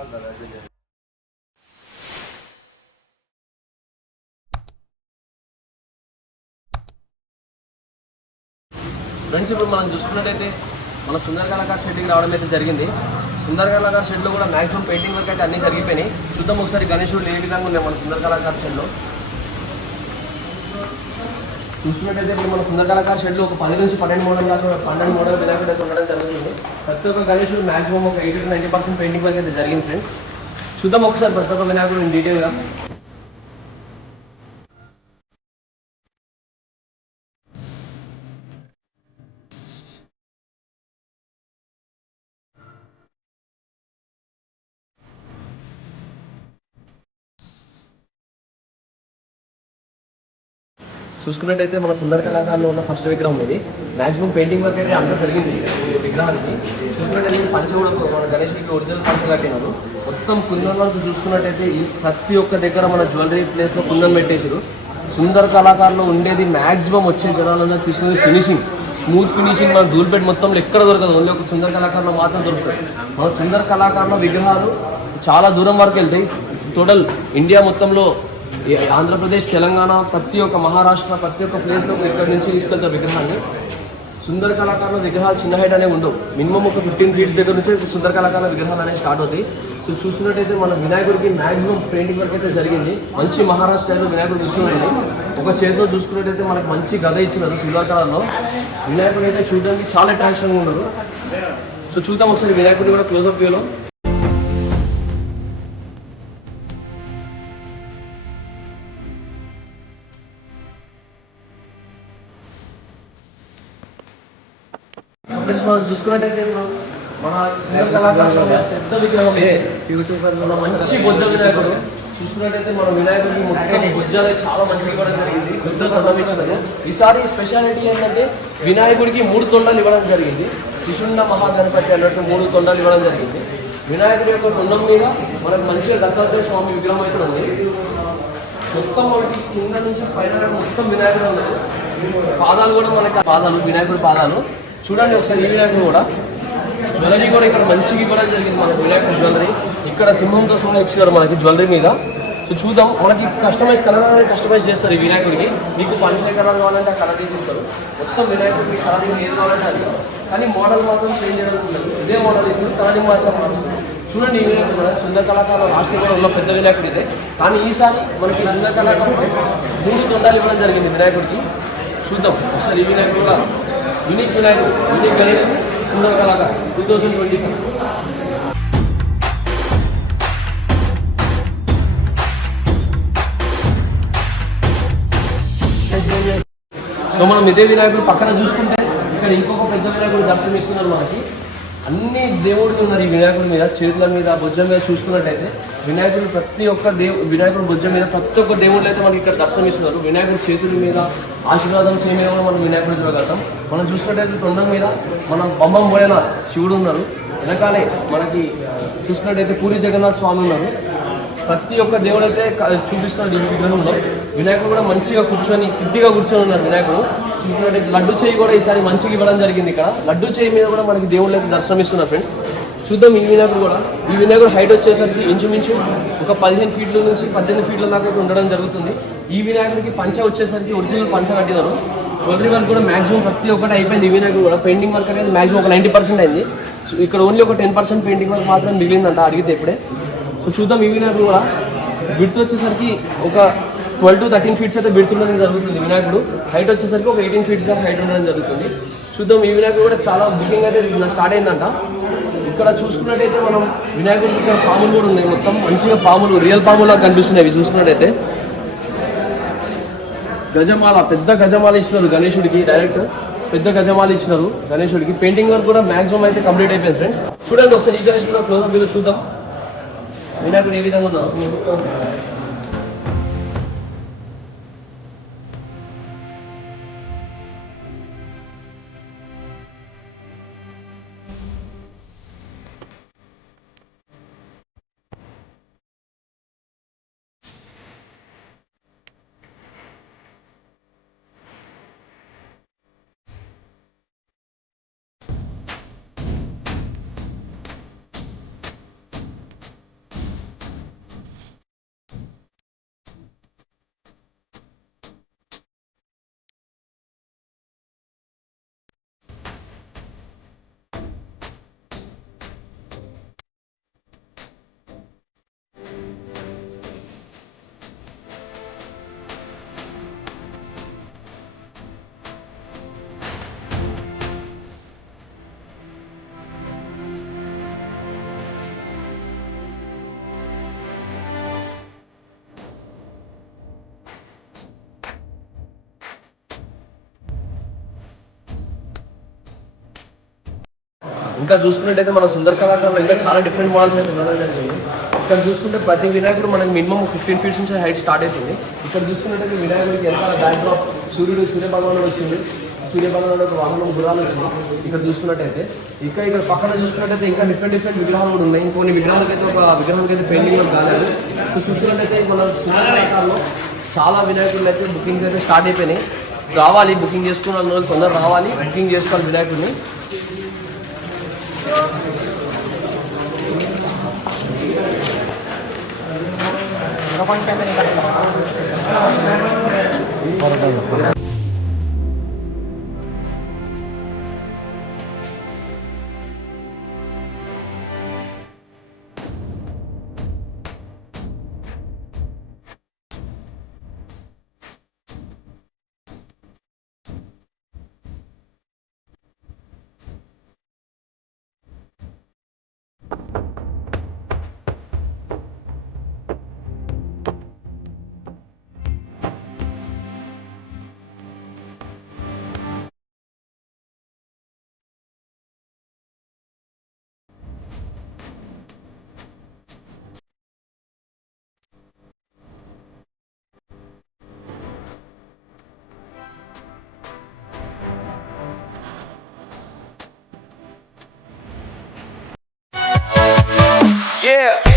Friends, ఇప్పుడు మనం చూసుకున్నట్టయితే మన సుందర్ కళాకార్ షెడ్కి రావడం అయితే జరిగింది. సుందర్ కళాకార్ షెడ్లో కూడా మ్యాక్సిమం పెయింటింగ్ వర్క్ అయితే అన్నీ జరిగిపోయినాయి. చూద్దాం ఒకసారి గణేశుడు ఏ విధంగా ఉన్నాయి మన సుందర్ కళాకార్ షెడ్లో. చూసుకున్నట్టయితే ఇప్పుడు మన సుందర్ కళాకార్ షెడ్లో ఒక 10 నుంచి 12 మోడల్ దాకా 12 మోడల్ వినాయకుడు అయితే ఉండడం జరుగుతుంది. ప్రతి ఒక్క గణేశుడు మ్యాక్సిమం ఒక 80 to 90% పెయింటింగ్ వర్క్ అయితే జరిగింది ఫ్రెండ్స్. చూద్దాం ఒకసారి ప్రతి ఒక్క వినాయకుడు డీటెయిల్గా. చూసుకున్నట్టయితే మన సుందర కళాకారులో ఉన్న ఫస్ట్ విగ్రహం ఇది. మ్యాక్సిమం పెయింటింగ్ వర్క్ అయితే అంతా జరిగింది విగ్రహానికి. చూసుకున్నట్టయితే పంచ కూడా మన గణేష్కి ఒరిజినల్ పంచ కట్టినారు. మొత్తం కుందన్ వరకు చూసుకున్నట్టయితే ప్రతి ఒక్క దగ్గర మన జ్యువెలరీ ప్లేస్లో కుందన్ పెట్టేసారు. సుందర కళాకారులో ఉండేది మ్యాక్సిమం వచ్చే జనాలందరూ తీసుకునేది ఫినిషింగ్, స్మూత్ ఫినిషింగ్. మన ధూల్పేట మొత్తంలో ఎక్కడ దొరకదు, ఓన్లీ ఒక సుందర కళాకారులో మాత్రం దొరుకుతుంది. మన సుందర కళాకారులో విగ్రహాలు చాలా దూరం వరకు వెళ్తాయి. టోటల్ ఇండియా మొత్తంలో ఆంధ్రప్రదేశ్, తెలంగాణ, ప్రతి ఒక్క మహారాష్ట్ర, ప్రతి ఒక్క ప్లేస్లో ఇక్కడ నుంచి తీసుకెళ్తారు విగ్రహాన్ని. సుందర కళాకారుల విగ్రహాలు చిన్న హైట్ అనేవి ఉండవు. మినిమం ఒక 15 feet దగ్గర నుంచి సుందర కళాకారుల విగ్రహాలు అనేవి స్టార్ట్ అవుతాయి. సో చూసుకున్నట్టయితే మన వినాయకుడికి మ్యాక్సిమం పెయింటింగ్ వర్క్ అయితే జరిగింది. మంచి మహారాష్ట్ర స్టైల్లో వినాయకుడు కూర్చోండి. ఒక చేతిలో చూసుకున్నట్టయితే మనకు మంచి గద ఇచ్చినారు సిల్వర్ కలర్లో. వినాయకుడు అయితే చూడడానికి చాలా అట్రాక్షన్గా ఉన్నారు. సో చూద్దాం ఒకసారి వినాయకుడిని కూడా క్లోజ్అప్ వ్యూలో. మనం చూసుకున్నట్టయితే మన పెద్ద విగ్రహం మంచి బొజ్జ వినాయకుడు. చూసుకున్నట్టయితే మన వినాయకుడికి మొత్తం బొజ్జాలు చాలా మంచిగా ఇవ్వడం జరిగింది. పెద్ద తొండం ఇచ్చినారు. ఈసారి స్పెషాలిటీ ఏంటంటే వినాయకుడికి 3 తొండాలు ఇవ్వడం జరిగింది. శిశుండ మహాగణపతి అన్నట్టు 3 తొండాలు ఇవ్వడం జరిగింది. వినాయకుడి యొక్క తొండం మీద మనకు మంచిగా దత్తాత్రేయ స్వామి విగ్రహం అయితే ఉంది. మొత్తం మనకి కింద నుంచి పైన మొత్తం వినాయకుడు ఉన్నాయి. పాదాలు కూడా మనకి వినాయకుడి పాదాలు చూడండి ఒకసారి. ఈ వినాయకుడు కూడా జ్యువెలరీ కూడా ఇక్కడ మంచిగా ఇవ్వడం జరిగింది. మనకి వినాయకుడు జ్యువెలరీ ఇక్కడ సింహంతో సహా ఇచ్చినారు మనకి జ్యువెలరీ మీద. సో చూద్దాం, మనకి కలర్ అనేది కస్టమైజ్ చేస్తారు ఈ వినాయకుడికి. మీకు పంచే కలర్ కావాలంటే ఆ కలర్ తీసిస్తారు. మొత్తం వినాయకుడికి కలరింగ్ ఏది కావాలంటే అది, కానీ మోడల్ మాత్రం చేంజ్ చేయడం ఉండదు. ఇదే మోడల్ ఇస్తుంది, కలరింగ్ మాత్రం మారుస్తుంది. చూడండి ఈ వినాయకుడు కూడా సుందర కళాకారులు లాస్ట్ కూడా ఉన్న పెద్ద వినాయకుడు ఇదే. కానీ ఈసారి మనకి సుందర కళాకారులు 3 తొండాలు ఇవ్వడం జరిగింది వినాయకుడికి. చూద్దాం ఒకసారి ఈ వినాయకుడు కూడా యూనిక్ వినాయకుడు, యూనిక్ గణేష్ సుందర కళాకార్ 2025. సో మనం ఇదే వినాయకుడు పక్కన చూసుకుంటే ఇక్కడ ఇంకొక పెద్ద వినాయకుడు దర్శనం ఇస్తున్నారు మనకి. అన్ని దేవుళ్ళు ఉన్నారు ఈ వినాయకుడి మీద. చేతుల మీద, భుజం మీద చూసుకున్నట్టయితే వినాయకుడు ప్రతి ఒక్క వినాయకుడు భుజం మీద ప్రతి ఒక్క దేవుళ్ళు అయితే మనకి ఇక్కడ దర్శనం ఇస్తున్నారు. వినాయకుడు చేతుల మీద ఆశీర్వాదం చేయమే కూడా మనం వినాయకుడు చూడగలుగుతాం. మనం చూసుకున్నట్టయితే తొండం మీద మన బొమ్మం పోయిన శివుడు ఉన్నారు. వెనకాలే మనకి చూసుకున్నట్టయితే పూరి జగన్నాథ్ స్వామి ఉన్నారు. ప్రతి ఒక్క దేవుడు అయితే చూపిస్తున్నారు ఈ విగ్రహంలో. వినాయకుడు కూడా మంచిగా కూర్చొని సిద్ధిగా కూర్చొని ఉన్నారు వినాయకుడు. చూసుకున్నట్టయితే లడ్డు చేయి కూడా ఈసారి మంచిగా ఇవ్వడం జరిగింది. ఇక్కడ లడ్డు చేయి మీద కూడా మనకి దేవుళ్ళు అయితే దర్శనం ఇస్తున్నారు ఫ్రెండ్స్. చూద్దాం ఈ వినాయకుడు కూడా. ఈ వినాయకుడు హైట్ వచ్చేసరికి ఇంచుమించు ఒక 15 feet నుంచి 18 feet దాకా అయితే ఉండడం జరుగుతుంది. ఈ వినాయకుడికి పంచ వచ్చేసరికి ఒరిజినల్ పంచ కట్టినారు. జ్యువెలరీ వర్క్ కూడా మ్యాక్సిమం ప్రతి ఒక్కటి అయిపోయింది. ఈ వినాయకుడు కూడా పెయింటింగ్ వర్క్ అనేది మ్యాక్సిమం ఒక 90% అయింది. ఇక్కడ ఓన్లీ ఒక 10% పెయింటింగ్ వర్క్ మాత్రం మిగిలిందంట అడిగితే ఇప్పుడే. సో చూద్దాం ఈ వినాయకుడు కూడా. విడ్త్ వచ్చేసరికి ఒక 12 to 13 feet అయితే విడ్త్ ఉండడం జరుగుతుంది వినాయకుడు. హైట్ వచ్చేసరికి ఒక 18 feet దాకా హైట్ ఉండడం జరుగుతుంది. చూద్దాం ఈ వినాయకుడు కూడా చాలా బుకింగ్ అయితే స్టార్ట్ అయిందంట. ఇక్కడ చూసుకున్నట్టయితే మనం వినాయకుడికి ఇక్కడ పాములు కూడా ఉన్నాయి. మొత్తం మంచిగా పాములు, రియల్ పాములా కనిపిస్తున్నాయి ఇవి చూసుకున్నట్టయితే. గజమాల, పెద్ద గజమాల ఇచ్చినారు గణేశుడికి. డైరెక్ట్ పెద్ద గజమాల ఇచ్చినారు గణేశుడికి. పెయింటింగ్ వర్క్ కూడా మ్యాక్సిమం అయితే కంప్లీట్ అయిపోయింది ఫ్రెండ్స్. చూడండి ఒకసారి ఈ గణేశుడు కూడా క్లోజ్ అప్ చూద్దాం వినాయకుడు ఏ విధంగా ఉన్నారు. ఇంకా చూసుకున్నట్టయితే మన సుందర కళాకారులు ఇంకా చాలా డిఫరెంట్ మోడల్స్ అయితే ఉండడం జరిగింది. ఇక్కడ చూసుకుంటే ప్రతి వినాయకుడు మనకి మినిమం 15 ఫీట్స్ నుంచి హైట్ స్టార్ట్ అవుతుంది. ఇక్కడ చూసుకున్నట్టయితే వినాయకుడికి ఎంత బ్యాక్డ్రాప్ సూర్య భగవానుడు వచ్చింది. సూర్య భగవానుడు ఒక వాహనం గుర్రాలు వచ్చింది. ఇక్కడ చూసుకున్నట్టయితే ఇక్కడ పక్కన చూసుకున్నట్టయితే ఇంకా డిఫరెంట్ విగ్రహాలు కూడా ఉన్నాయి. ఇంకొన్ని విగ్రహాలకైతే ఒక విగ్రహాలకైతే పెయింటింగ్ కాలేదు. చూసుకున్నట్టయితే మన సుందర కళాకారులు చాలా వినాయకులు అయితే బుకింగ్స్ అయితే స్టార్ట్ అయిపోయినాయి. రావాలి, బుకింగ్ చేసుకున్న రోజు తొందర రావాలి, బుకింగ్ చేసుకోవాలి వినాయకుడిని. Yeah.